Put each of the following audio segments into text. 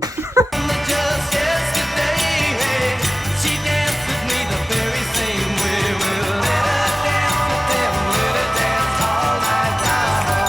Just yesterday, she danced with me the very same way. Well, let her dance with them, let her dance all night long.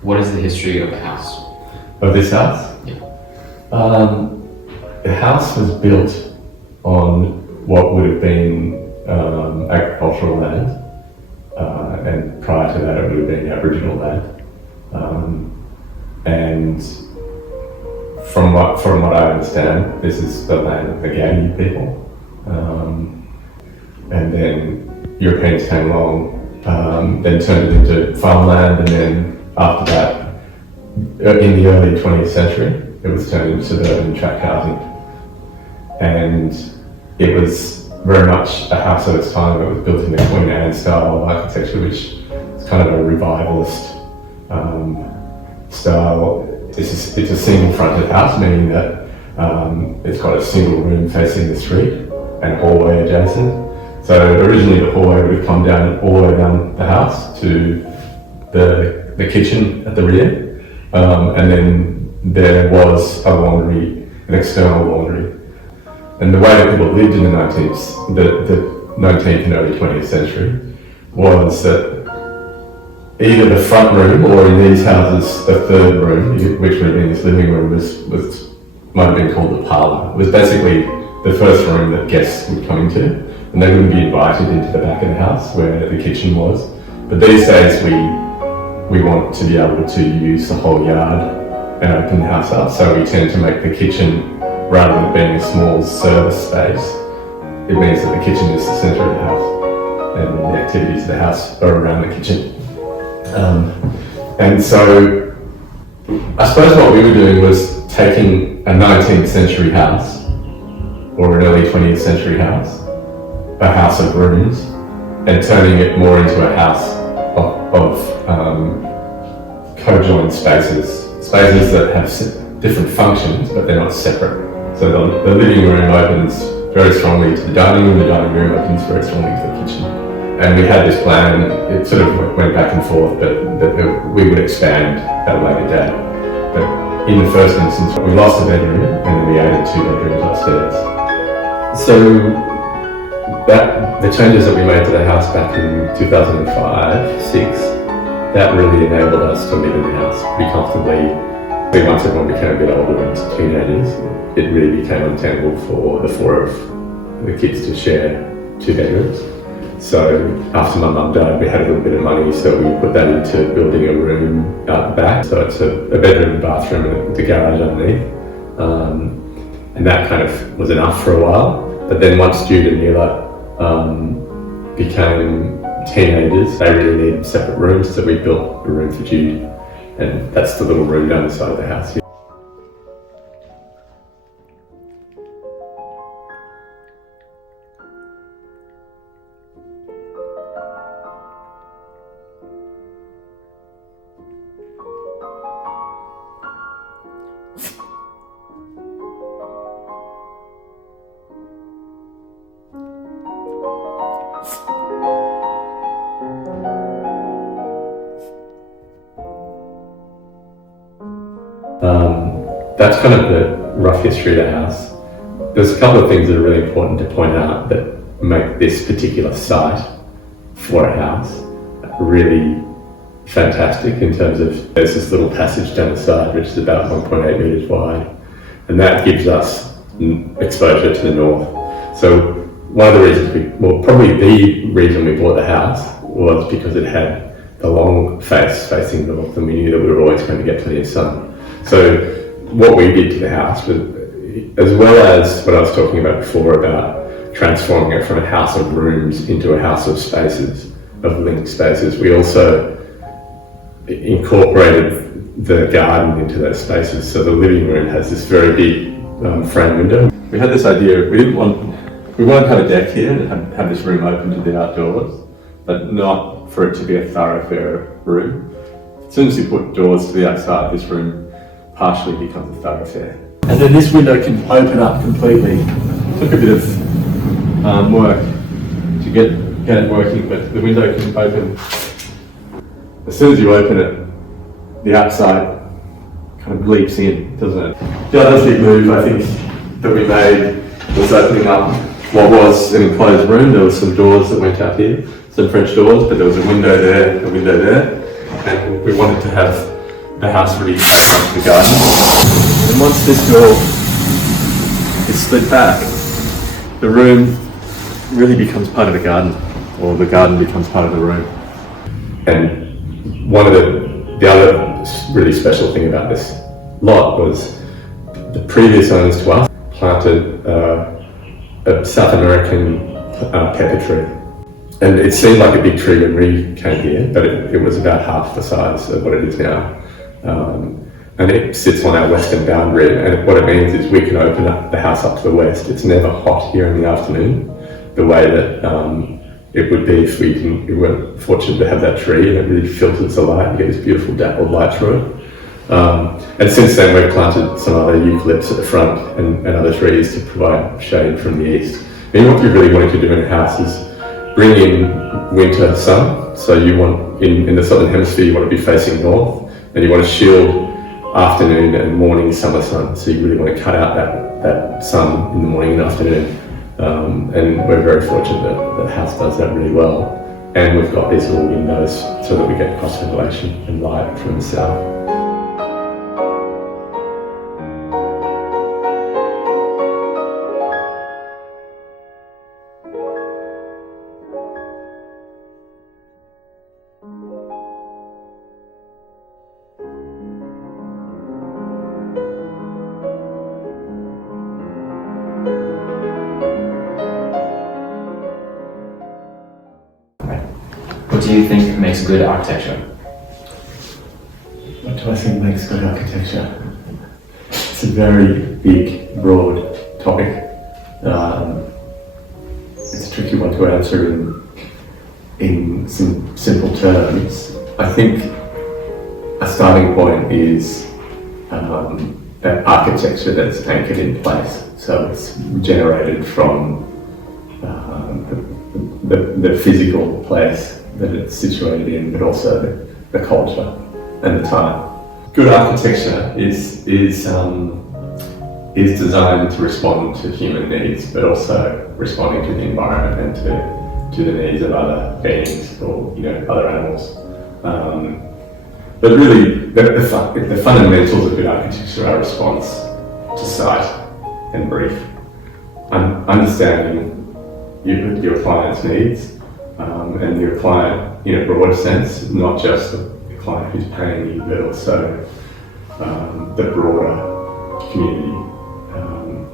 What is the history of the house? Of this house? Yeah. The house was built on what would have been agricultural land, and prior to that it would have been Aboriginal land. And from what I understand, this is the land of the Gadi people. And then Europeans came along, then turned it into farmland, and then after that, in the early 20th century, it was turned into suburban tract housing. And it was very much a house of its time. It was built in the Queen Anne style of architecture, which is kind of a revivalist style. It's a single fronted house, meaning that it's got a single room facing the street and a hallway adjacent. So originally the hallway would have come down all the way down the house to the kitchen at the rear. And then there was a laundry, an external laundry. And the way that people lived in the 19th and early 20th century was that either the front room, or in these houses, the third room, which would have been this living room, might have been called the parlour. It was basically the first room that guests would come into, and they wouldn't be invited into the back of the house where the kitchen was. But these days we want to be able to use the whole yard and open the house up, so we tend to make the kitchen, rather than being a small service space, it means that the kitchen is the centre of the house and the activities of the house are around the kitchen. And so I suppose what we were doing was taking a 19th century house or an early 20th century house, a house of rooms, and turning it more into a house of co-joined spaces that have different functions, but they're not separate. So the living room opens very strongly to the dining room opens very strongly to the kitchen. And we had this plan, it sort of went back and forth, but we would expand at a later date. But in the first instance, we lost a bedroom and then we added 2 bedrooms upstairs. So the changes that we made to the house back in 2005-06, that really enabled us to live in the house pretty comfortably. Once everyone became a bit older and teenagers, it really became untenable for the 4 of the kids to share 2 bedrooms. So after my mum died, we had a little bit of money, so we put that into building a room out the back. So it's a bedroom, bathroom, and the garage underneath. And that kind of was enough for a while. But then once Jude and Neela became teenagers, they really needed separate rooms, so we built a room for Jude. And that's the little room down the side of the house here. That's kind of the rough history of the house. There's a couple of things that are really important to point out that make this particular site for a house really fantastic in terms of, there's this little passage down the side which is about 1.8 metres wide, and that gives us exposure to the north. So one of the reasons probably the reason we bought the house was because it had the long face facing north, and we knew that we were always going to get plenty of sun. So what we did to the house was, as well as what I was talking about before about transforming it from a house of rooms into a house of spaces, of linked spaces, we also incorporated the garden into those spaces. So the living room has this very big frame window. We had this idea, we wanted to have a deck here and have this room open to the outdoors, but not for it to be a thoroughfare room. As soon as you put doors to the outside, this room partially becomes a thoroughfare. And then this window can open up completely. It took a bit of work to get get it working, but the window can open. As soon as you open it, the outside kind of leaps in, doesn't it? The other big move I think that we made was opening up what was an enclosed room. There were some doors that went out here, some French doors, but there was a window there, and we wanted to have the house really front the garden. And once this door is slid back, the room really becomes part of the garden, or the garden becomes part of the room. And one of the other really special thing about this lot was the previous owners to us planted a South American pepper tree. And it seemed like a big tree when we came here, but it was about half the size of what it is now. And it sits on our western boundary, and what it means is we can open up the house up to the west. It's never hot here in the afternoon, the way that it would be if we weren't fortunate to have that tree, and it really filters the light. You get this beautiful dappled light through it. And since then we've planted some other eucalypts at the front and other trees to provide shade from the east. And what you really wanted to do in a house is bring in winter sun. So you want, in the southern hemisphere, you want to be facing north, and you want to shield afternoon and morning summer sun. So you really want to cut out that sun in the morning and afternoon. And we're very fortunate that the house does that really well. And we've got these little windows so that we get cross ventilation and light from the south. What do you think makes good architecture? What do I think makes good architecture? It's a very big, broad topic. It's a tricky one to answer in some simple terms. I think a starting point is that architecture that's anchored in place. So it's generated from the physical place that it's situated in, but also the culture and the time. Good architecture is designed to respond to human needs, but also responding to the environment and to the needs of other beings or other animals. But really, the fundamentals of good architecture are response to sight and brief, understanding your client's needs. And your client in a broad sense, not just the client who's paying you, but also the broader community,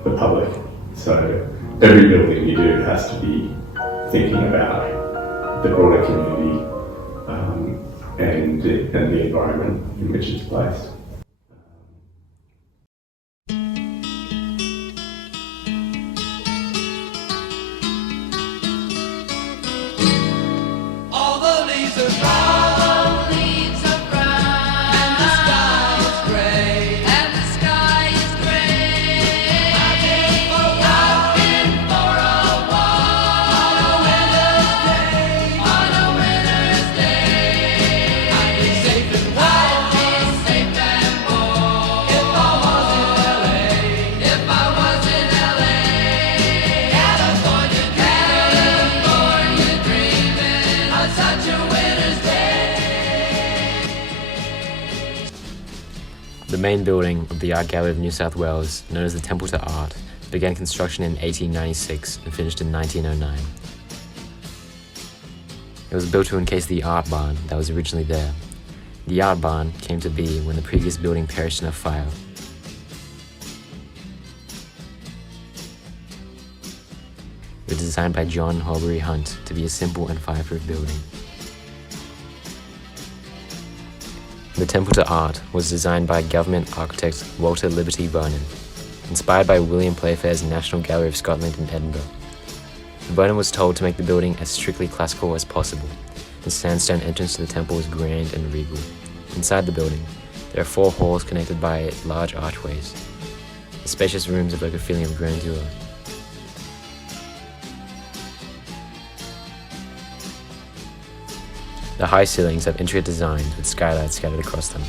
the public. So every building you do has to be thinking about the broader community and the environment in which it's placed. The main building of the Art Gallery of New South Wales, known as the Temple to Art, began construction in 1896 and finished in 1909. It was built to encase the art barn that was originally there. The art barn came to be when the previous building perished in a fire. It was designed by John Horbury Hunt to be a simple and fireproof building. The Temple to Art was designed by government architect Walter Liberty Vernon, inspired by William Playfair's National Gallery of Scotland in Edinburgh. Vernon was told to make the building as strictly classical as possible. The sandstone entrance to the temple was grand and regal. Inside the building, there are 4 halls connected by large archways. The spacious rooms evoke a feeling of grandeur. The high ceilings have intricate designs with skylights scattered across them.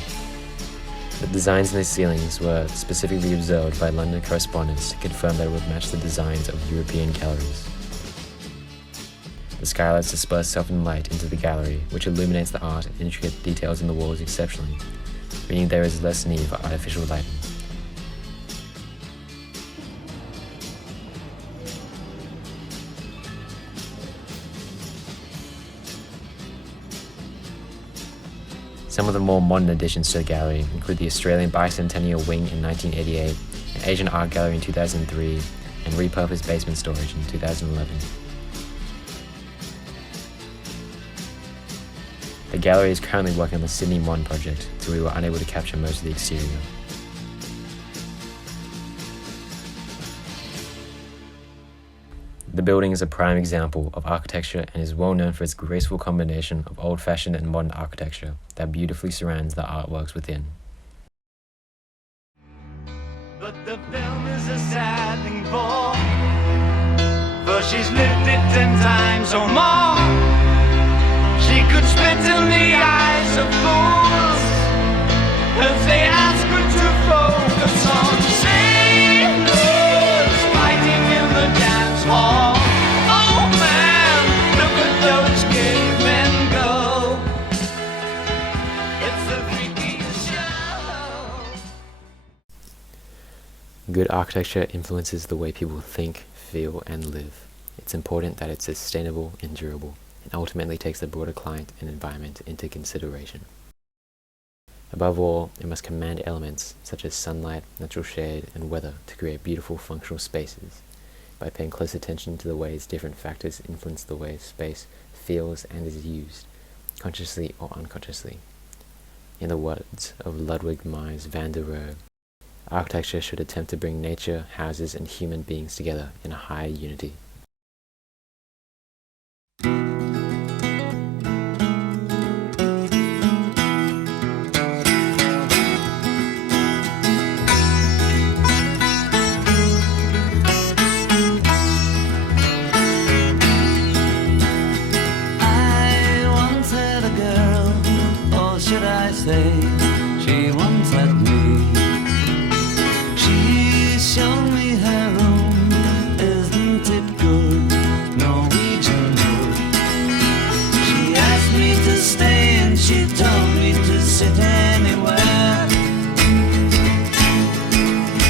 The designs in the ceilings were specifically observed by London correspondents to confirm that it would match the designs of European galleries. The skylights disperse softened light into the gallery, which illuminates the art and intricate details in the walls exceptionally, meaning there is less need for artificial lighting. Some of the more modern additions to the gallery include the Australian Bicentennial Wing in 1988, an Asian art gallery in 2003, and repurposed basement storage in 2011. The gallery is currently working on the Sydney Modern project, so we were unable to capture most of the exterior. The building is a prime example of architecture and is well known for its graceful combination of old-fashioned and modern architecture that beautifully surrounds the artworks within. But the film is a sad thing for she's lived it 10 times or more. She could spit in the eyes of fools if they ask her to focus on sailors fighting in the dance hall. Oh man, look at those cavemen go. It's the freakiest show. Good architecture influences the way people think, feel, and live. It's important that it's sustainable and durable, and ultimately takes the broader client and environment into consideration. Above all, it must command elements such as sunlight, natural shade, and weather to create beautiful functional spaces, by paying close attention to the ways different factors influence the way space feels and is used, consciously or unconsciously. In the words of Ludwig Mies van der Rohe, architecture should attempt to bring nature, houses, and human beings together in a higher unity. I once had a girl, or should I say